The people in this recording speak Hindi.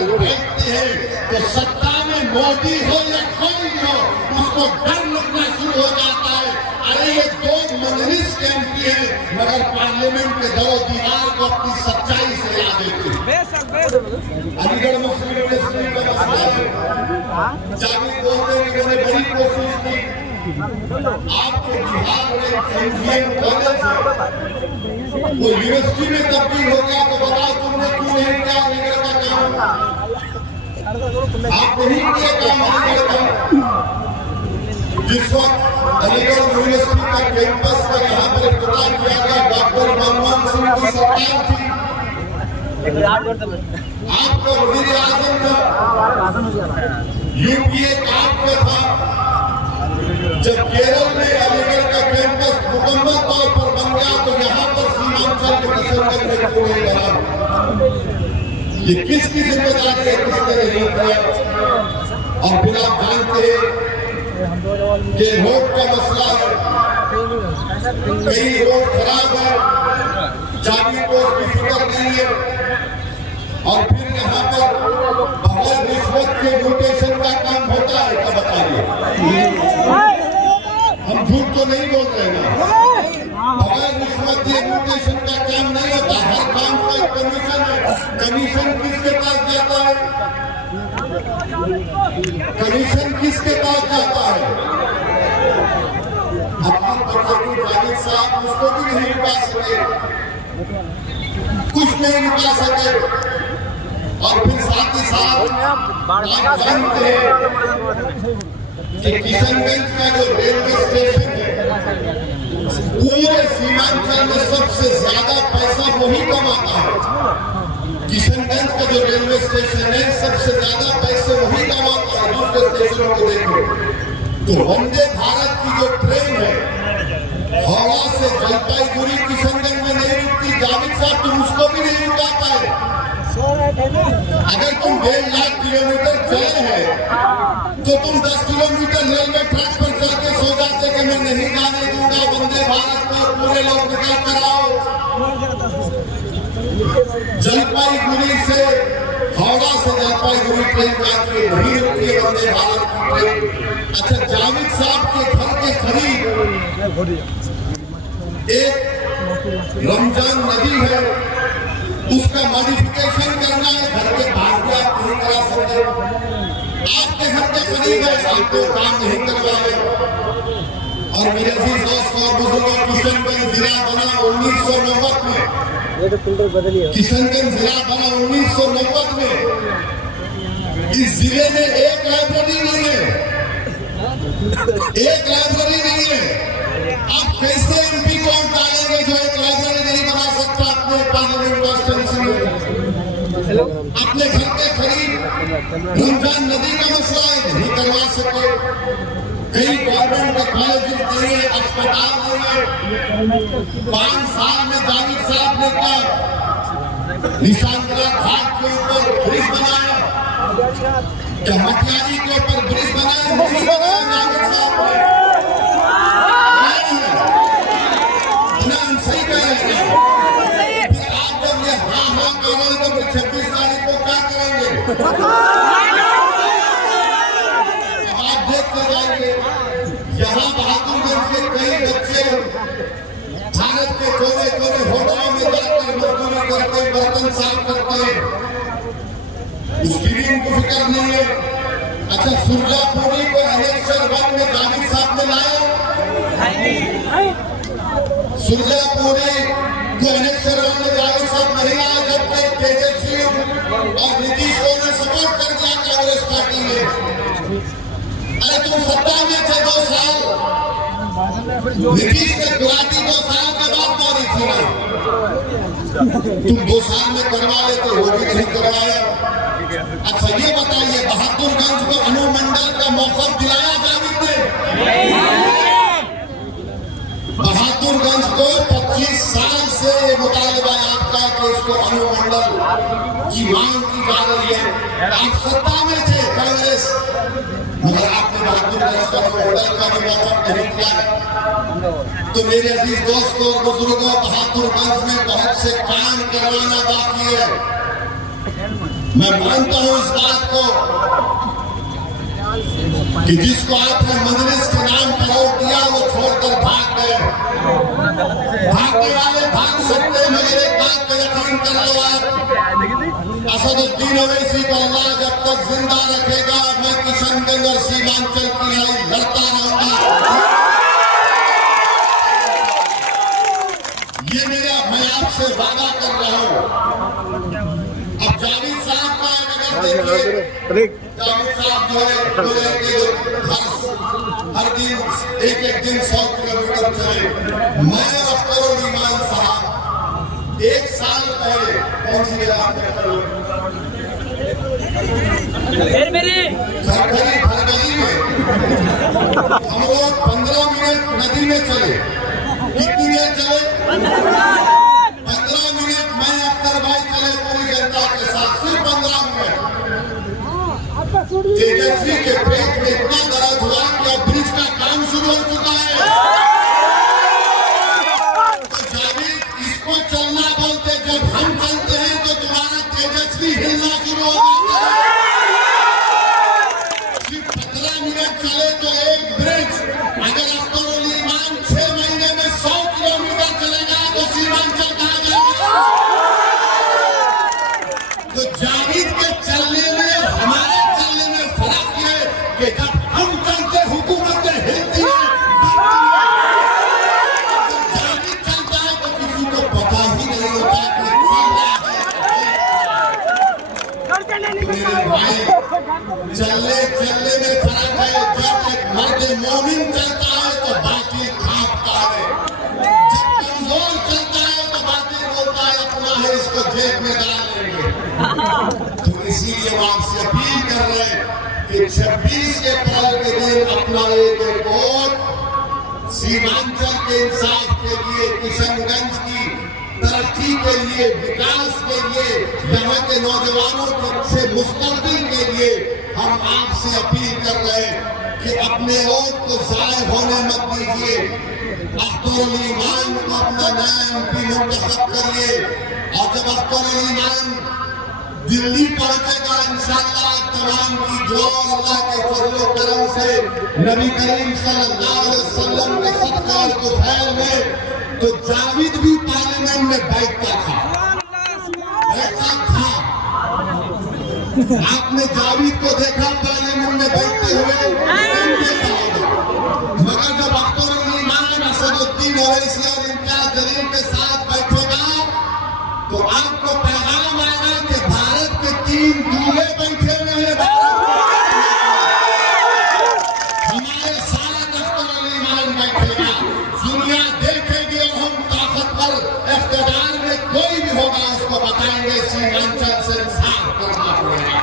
अगर बैठते हैं तो सत्ता में मोदी हो या कोई हो, उसको डर लगना शुरू हो जाता है। अरे ये 2 मंजलिस के एमपी है, मगर पार्लियामेंट के दो दीवार को अपनी सच्चाई से याद देते हैं। अलीगढ़ मुस्लिम यूनिवर्सिटी का मसला है, जावेद बोलते हैं कि मैंने बड़ी कोशिश की। आपके बिहार में इंजीनियरिंग कॉलेज है, वो यूनिवर्सिटी में तब्दील हो गया, तो बताओ तुमने क्यों नहीं किया अलीगढ़ का काम? आप नहीं किया काम अलीगढ़ का। जिस वक्त अलीगढ़ यूनिवर्सिटी का कैंपस का यहाँ पर इफ्तिताह किया गया, डॉक्टर मनमोहन सिंह की सरकार थी, आपका वजीर आजम था, यूपीए का आपका था। जब केरल में अलीगढ़ का कैंपस मुकम्मल तौर पर बन गया, तो यहाँ पर सीमांचल के तसल्लुक में क्यों नहीं बना? ये किसकी जिम्मेदारी है, किसने नहीं किया? और फिर आप जानते हैं कि रोड का मसला है, कई रोड खराब है, जाली को उसकी फिक्र नहीं है। और फिर यहाँ पर बगैर रिश्वत के म्यूटेशन का काम होता है, क्या बताइए? हम झूठ तो नहीं बोल रहे ना। बगैर रिश्वत के म्यूटेशन का काम नहीं होता, हर काम का एक कमीशन है। कमीशन किसके पास जाता है? कमीशन किसके पास जाता है? अब आप जावेद साहब उसको भी नहीं निकाल सके, कुछ नहीं निकाल सके। और फिर साथ ही साथ आप जानते हैं कि किशनगंज का जो रेलवे स्टेशन है, पूरे सीमांचल में सबसे ज्यादा पैसा वही कमाता है। किशनगंज का जो रेलवे स्टेशन है, सबसे ज्यादा पैसे वही कमाता है। दूसरे स्टेशनों को देखो तो वंदे भारत की जो ट्रेन है, हावड़ा से जलपाईगुड़ी किशनगंज में नहीं रुकती। जावेद साहब तुम उसको भी नहीं रुका पाए। अगर तुम 1.5 लाख किलोमीटर चले हैं, तो तुम 10 किलोमीटर रेलवे ट्रैक पर चल के सो जाते कि मैं नहीं जाने दूंगा वंदे भारत को, पूरे लोग निकल कर आओ। जलपाईगुड़ी से हावड़ा से जलपाईगुड़ी ट्रेन जाती है, नहीं रुकती है वंदे भारत की ट्रेन। अच्छा, जावेद साहब के घर के करीब एक रमजान नदी है, उसका मॉडिफिकेशन करना है। घर के बाहर भी आप नहीं करा सकते, आपके घर के करीब है, आपको काम नहीं करवाए। और मेरे अजीज दोस्त और बुजुर्गों, किशनगंज जिला बना 1990 में। किशनगंज जिला बना 1990 में। इस जिले में एक लाइब्रेरी नहीं है, एक लाइब्रेरी नहीं है। आप कैसे एमपी को हम डालेंगे जो एक लाइब्रेरी नहीं बना सकता अपने पार्लियामेंट कॉन्स्टिट्यूंसी में? अपने घर के करीब रमजान नदी का मसला है, नहीं करवा सके। कई गवर्नमेंट के कॉलेजेस नहीं है, अस्पताल नहीं है। 5 साल में जावेद साहब ने क्या निशानगढ़ घाट के ऊपर ब्रिज बनाया, क्या मटियारी के ऊपर ब्रिज बनाया? नहीं बनाया जावेद साहब ने। सही कह रहे हैं। फिर आप जब ये हाँ करोगे तो 26 तारीख को क्या करेंगे? आप देख कर जाएंगे, यहाँ बहादुरगंज के कई बच्चे भारत के कोने कोने होटलों में जाकर मजदूरी करते, बर्तन साफ करते हैं, उसकी भी उनको फिक्र नहीं है। अच्छा, सुरजापुरी को अनेक्सर 1 में जावेद साहब ने लाया, सुरजापुरी को अनेक्सर 1 में जावेद साहब नहीं लाया, जब तक तेजस्वी और नीतीश को ने सपोर्ट कर दिया कांग्रेस पार्टी ने। अरे तुम सत्ता में थे 2 साल, नीतीश ने गुलाटी 2 साल के बाद मारी थी ना, तुम 2 साल में करवा लेते, वो भी नहीं करवाया। अच्छा ये बताइए, बहादुरगंज को अनुमंडल का मौका दिलाया जावेद ने? बहादुरगंज को 25 साल से मुतालबा आपका कि इसको अनुमंडल की मांग की जा रही है। आप सत्ता में थे कांग्रेस, मगर आपने बहादुरगंज का अनुमंडल का भी मौका नहीं किया। तो मेरे अजीज दोस्तों और बुजुर्गों, बहादुरगंज में बहुत से काम करवाना बाकी है। मैं मानता हूं इस बात को कि जिसको आपने मजलिस के नाम पर वोट दिया वो छोड़कर भाग गए। भागने वाले भाग सकते, मगर एक बात को यकीन कर लो आप, असदुद्दीन ओवैसी को अल्लाह जब तक जिंदा रखेगा मैं किशनगंज और सीमांचल की लड़ाई लड़ता रहूंगा। ये मैं आपसे वादा कर रहा हूं। अब जावेद साहब का अगर देखिए, जावेद साहब जो है हर दिन एक दिन 100 किलोमीटर चले। मैं अख्तरुल ईमान साहब 1 साल पहले कौन सी फरवरी में हम लोग 15 मिनट नदी में चले। कितनी देर चले? 15 मिनट। मैं अख्तर भाई चले पूरी जनता के साथ, सिर्फ 15 मिनट। तेजस्वी के पेट में इतना दर्द हुआ कि अब ब्रिज का काम शुरू हो चुका है। तो जावेद इसको चलना बोलते, जब हम चलते हैं तो तुम्हारा तेजस्वी हिलना शुरू हो जाता है। सिर्फ 15 मिनट चले तो एक ब्रिज, अगर अख्तरुल ईमान 6 महीने में 100 किलोमीटर चलेगा तो सीमांचल कहा जाएगा। तो जावेद के चलने में हमारे चलने में फर्क है कि जब हम चलते हुकूमतें हिलती हैं, जावेद चलता है तो किसी को पता ही नहीं होता कि चलने में फर्क है। जब एक मर्द मोमिन चलता है तो बाकी खापता है, जब कमजोर चलता है तो बाकी बोलता है अपना है, इसको जेब में डाल लेंगे। तो इसीलिए हम आपसे अपील कर रहे हैं कि 26 अप्रैल के दिन अपना एक वोट सीमांचल के इंसाफ के लिए, किशनगंज की तरक्की के लिए, विकास के लिए, यहाँ के नौजवानों के मुस्तकबिल के लिए हम आपसे अपील कर रहे हैं कि अपने वोट को जाय होने मत दीजिए। अख्तरुल ईमान को अपना नया एमपी मुंतखब करिए और जब अख्तरुल ईमान दिल्ली पहुंचेगा इंशाअल्लाह तमाम की दुआ और अल्लाह के फजल व करम से नबी करीम सल्लल्लाहु अलैहि वसल्लम के सदका और तुफैल में, तो जावेद भी पार्लियामेंट में बैठता था। आपने जावेद को देखा पार्लियामेंट में बैठते हुए? मगर जब अख्तरुल ईमान असदुद्दीन ओवैसी और इम्तियाज जलील के साथ बैठेगा तो आपको पैगाम आएगा कि भारत के 3 दूल्हे बैठे हुए हैं, हमारे साथ अख्तरुल ईमान बैठेगा। दुनिया देखेगी और हम ताकतवर इख्तिदार में कोई भी होगा उसको बताएंगे सीमांचल से इंसाफ करना पड़ेगा।